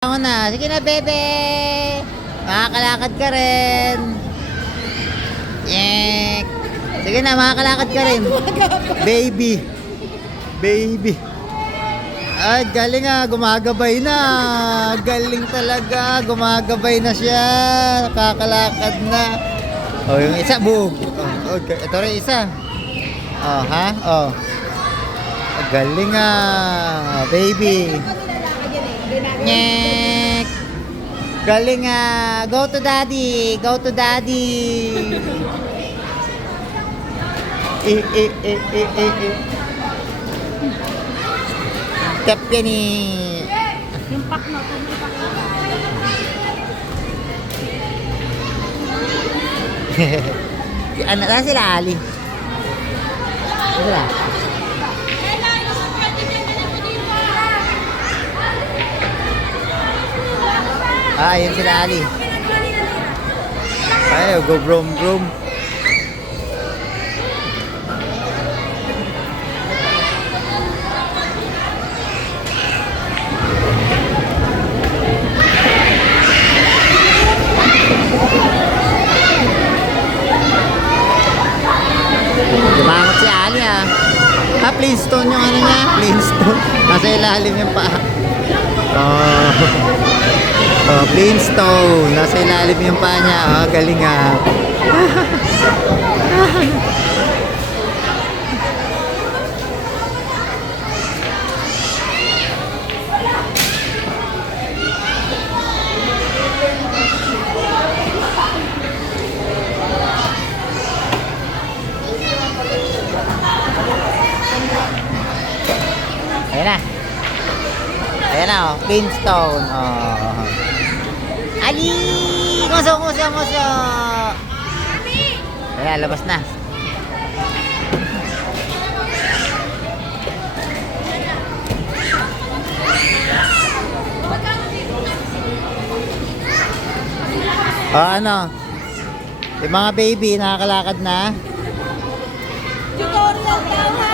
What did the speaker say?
Ako na. Sige na, bebe. Makakalakad ka rin. Yek. Sige na, makakalakad ka rin. Baby. Baby. Ay, galing ah. Gumagabay na. Galing talaga. Gumagabay na siya. Nakakalakad na. Oh, yung isa, bug. Oh, ito rin isa. Oh, ha? Oh. Galing ah. Baby. Nyek. Galing ah. Go to daddy. Go to daddy. Tap yan eh. Yung pack na ito. Ano na sila, Ali? Sila? Ah, yun sila, Ali. Ay, go brom brom. Dumangot si Ali ah. Ah, Flintstone yung ano niya. Flintstone. Nasa ilalim yung paa. Oh. Oh, Flintstone. Nasa ilalim yung paa niya. Oh, galing ah. Ayan na. Ayan na oh. Flintstone. Oh. Ali! Nguso, nguso, nguso! Ayan, labas na. Oh, ano? Yung mga baby, nakakalakad na. Tutorial daw ha!